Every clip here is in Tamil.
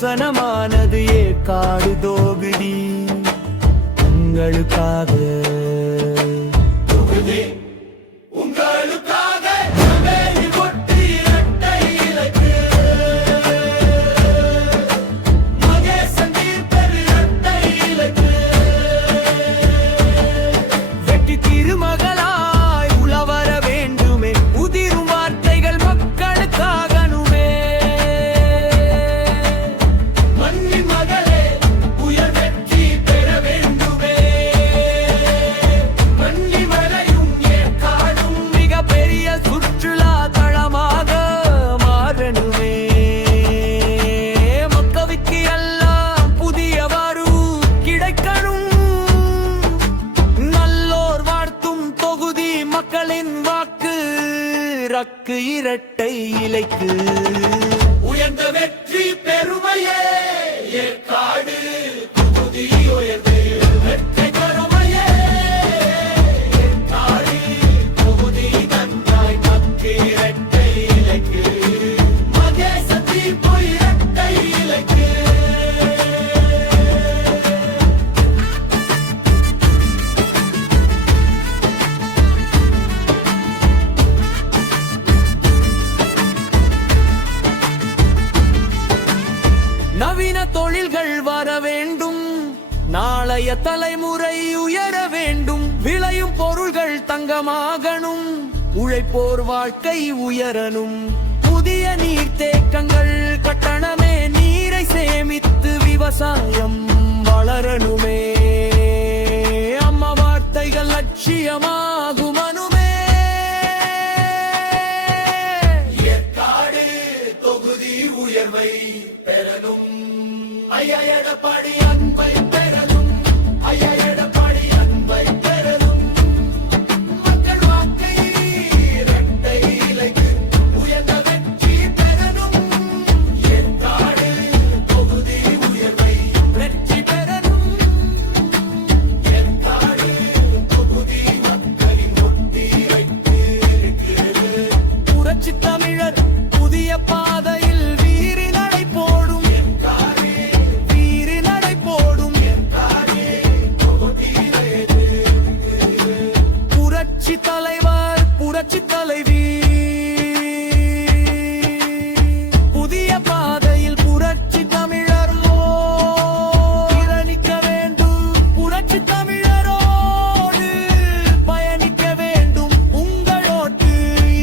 நிதர்சனமானது ஏற்காடு தொகுதி உங்களுக்காக. மக்களின் வாக்கு ரக்கு இரட்டை இலைக்கு. உயர்ந்த வெற்றி பெருமையே ஏற்காடு தொகுதி உயர்ந்து வெற்றி பெருமையே ஏற்காடு தொகுதி நன்றாய் மக்கு இரட்டை இலைக்கு மகேச தீர்ப்பு இரட்டை இலைக்கு. நவீன தொழில்கள் வர வேண்டும், நாளைய தலைமுறை உயர வேண்டும். விளையும் பொருள்கள் தங்கமாகணும், உழைப்போர் வாழ்க்கை உயரணும். புதிய நீர்த்தேக்கங்கள் கட்டணமே, நீரை சேமித்து விவசாயம் வளரணுமே. அம்மா வார்த்தைகள் லட்சியமாகும் அனுமே. ஏற்காடு தொகுதி உயர்வை பெறணும், ஐயா எடப்பாடி அன்பை பெறணும், ஐயா எடப்பாடி அன்பை பெறணும். மக்கள் வாக்கை இரட்டை இலைக்கு உயர்ந்த வெற்றி பெறணும். ஏற்காடு தொகுதி உயர்வை வெற்றி பெறணும். ஏற்காடு தொகுதி மக்களின் ஒத்திரைக்கு இருக்கிறது. புரட்சி தமிழர் புதிய பாதையில் வீரி நடை போடும், வீரி நடை போடும். புரட்சி தலைவர் புரட்சி தலைவி, புதிய பாதையில் புரட்சி தமிழர் பயணிக்க வேண்டும். புரட்சி தமிழரோடு பயணிக்க வேண்டும். உங்களோட்டு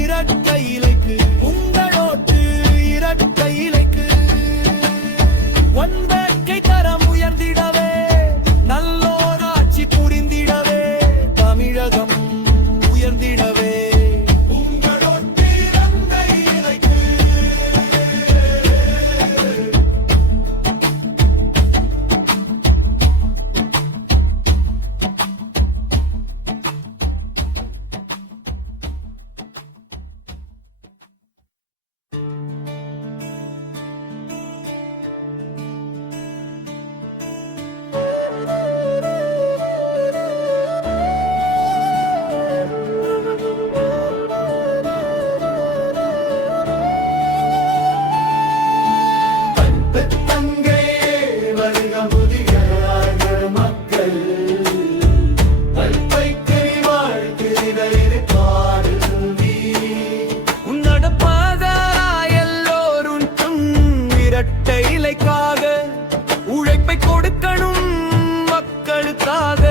இரட்டை இலைக்கு, உங்களோட்டு இரட்டை இலைக்கு. ஒன்பேக்கை தரம் உயர்ந்திடவே, நல்லோர் ஆட்சி புரிந்திடவே, தமிழகம் உயர்ந்திடவே. உங்களோட்டு இரட்டை இலைக்கு. தங்கை வருக முதியார்கள் மக்கள் கல்பைக்கு வாழ்க்கையில் பாடுவி. உன்னடப்பாக எல்லோரும் இரட்டை இலைக்காக உழைப்பை கொடுக்கணும் மக்களுக்காக.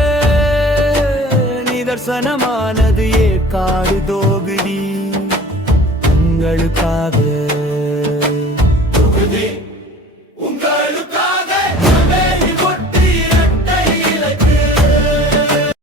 நிதர்சனமானது ஏற்காடு தொகுதி உங்களுக்காக.